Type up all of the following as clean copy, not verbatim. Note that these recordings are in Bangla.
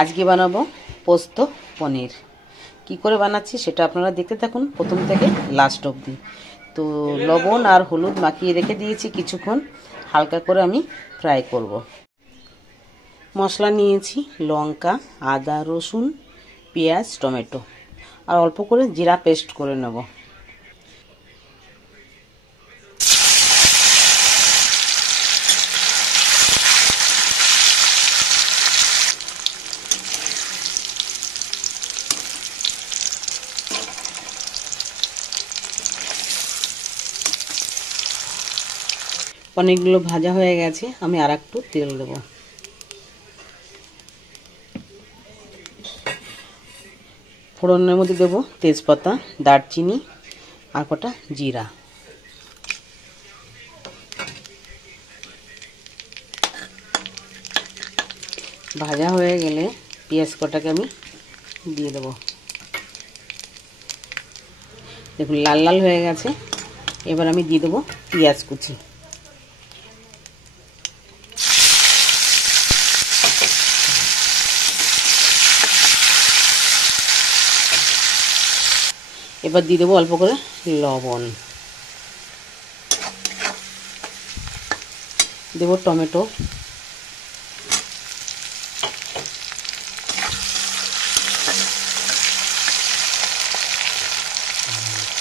আজকে বানাবো পোস্ত পনির। কি করে বানাচ্ছি সেটা আপনারা দেখতে থাকুন প্রথম থেকে লাস্ট অবধি। তো লবণ আর হলুদ মাখিয়ে রেখে দিয়েছি কিছুক্ষণ, হালকা করে আমি ফ্রাই করব। মশলা নিয়েছি লঙ্কা, আদা, রসুন, পেঁয়াজ, টমেটো আর অল্প করে জিরা পেস্ট করে নেব। পনিরগুলো ভাজা হয়ে গেছে, আমি আর একটু তেল দেব। ফোড়নের মধ্যে দেব তেজপাতা, দারচিনি আর কটা জিরা। ভাজা হয়ে গেলে পেঁয়াজ কটাকে আমি দিয়ে দেব। দেখুন লাল লাল হয়ে গেছে, এবার আমি দিয়ে দেবো পেঁয়াজ কুচি। এবার দিয়ে দেবো অল্প করে লবণ, দেব টমেটো,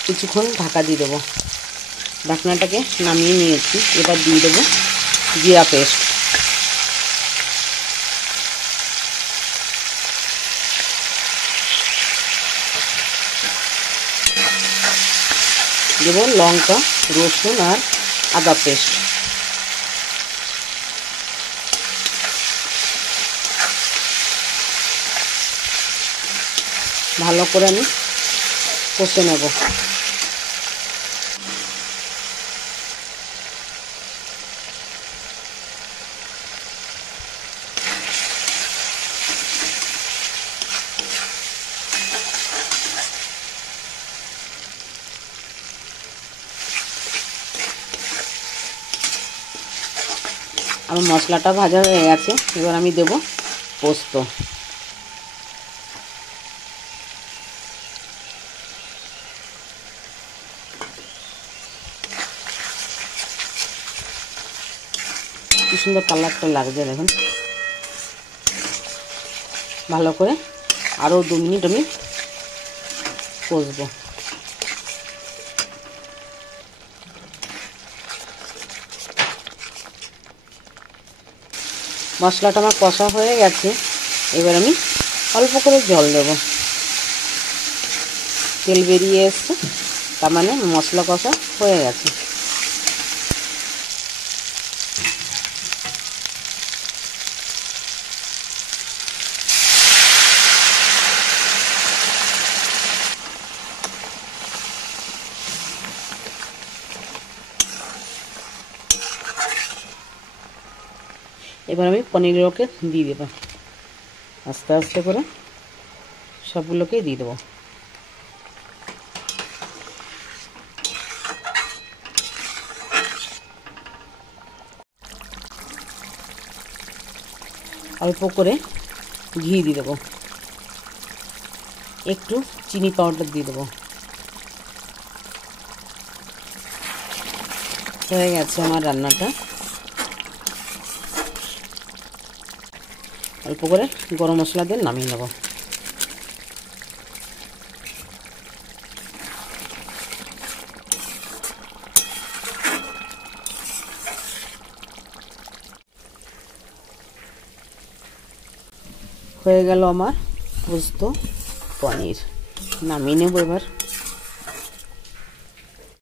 কিছুক্ষণ ঢাকা দিয়ে দেবো। ঢাকনাটাকে নামিয়ে নিয়েছি, এবার দিয়ে দেবো জিরা পেস্ট, দেব লঙ্কা, রসুন আর আদা পেস্ট। ভালো করে আমি কষে নেব। আমার মশলাটা ভাজা হয়ে গেছে, এবার আমি দেব পোস্ত। কি সুন্দর কালারটা লাগছে দেখুন। ভালো করে আরও 2 মিনিট আমি কষবো। মশলাটা আমার কষা হয়ে গেছে, এবার আমি অল্প করে জল দেব। তেল বেরিয়ে এসছে, তার মানে মশলা কষা হয়ে গেছে। এবার আমি পনিরগুলোকে দিয়ে দেবো, আস্তে আস্তে করে সবগুলোকেই দিয়ে দেবো। অল্প করে ঘি দিয়ে দেবো, একটু চিনি পাউডার দিয়ে দেবো। হয়ে গেছে আমার রান্নাটা। অল্প করে গরম মশলা দিয়ে নামিয়ে নেব। হয়ে গেল আমার পোস্ত পনির, নামিয়ে নেব এবার।